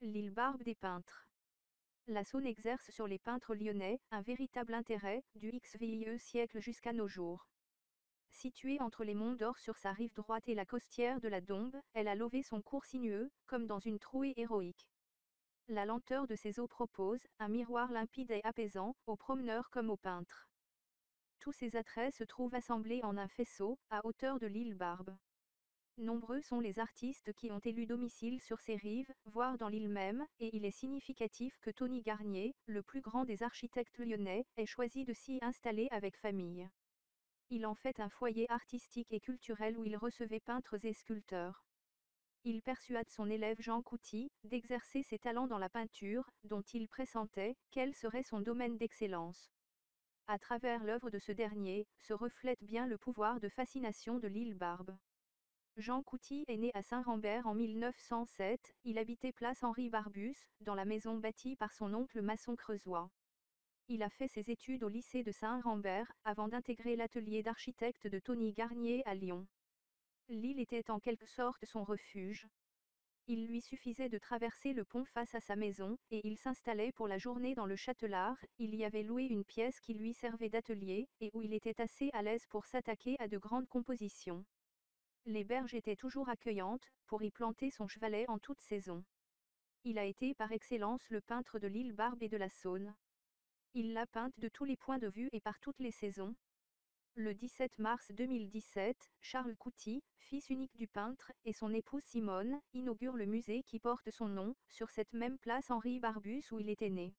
L'île Barbe des peintres. La Saône exerce sur les peintres lyonnais un véritable intérêt du XVIe siècle jusqu'à nos jours. Située entre les monts d'Or sur sa rive droite et la costière de la Dombe, elle a lové son cours sinueux, comme dans une trouée héroïque. La lenteur de ses eaux propose un miroir limpide et apaisant, aux promeneurs comme aux peintres. Tous ces attraits se trouvent assemblés en un faisceau, à hauteur de l'île Barbe. Nombreux sont les artistes qui ont élu domicile sur ces rives, voire dans l'île même, et il est significatif que Tony Garnier, le plus grand des architectes lyonnais, ait choisi de s'y installer avec famille. Il en fait un foyer artistique et culturel où il recevait peintres et sculpteurs. Il persuade son élève Jean Couty d'exercer ses talents dans la peinture, dont il pressentait qu'elle serait son domaine d'excellence. À travers l'œuvre de ce dernier, se reflète bien le pouvoir de fascination de l'île Barbe. Jean Couty est né à Saint-Rambert en 1907, il habitait place Henri Barbus, dans la maison bâtie par son oncle maçon creusois. Il a fait ses études au lycée de Saint-Rambert, avant d'intégrer l'atelier d'architecte de Tony Garnier à Lyon. L'île était en quelque sorte son refuge. Il lui suffisait de traverser le pont face à sa maison, et il s'installait pour la journée dans le Châtelard. Il y avait loué une pièce qui lui servait d'atelier, et où il était assez à l'aise pour s'attaquer à de grandes compositions. Les berges étaient toujours accueillantes, pour y planter son chevalet en toute saison. Il a été par excellence le peintre de l'île Barbe et de la Saône. Il l'a peinte de tous les points de vue et par toutes les saisons. Le 17 mars 2017, Charles Couty, fils unique du peintre, et son épouse Simone, inaugurent le musée qui porte son nom, sur cette même place Henri Barbus où il était né.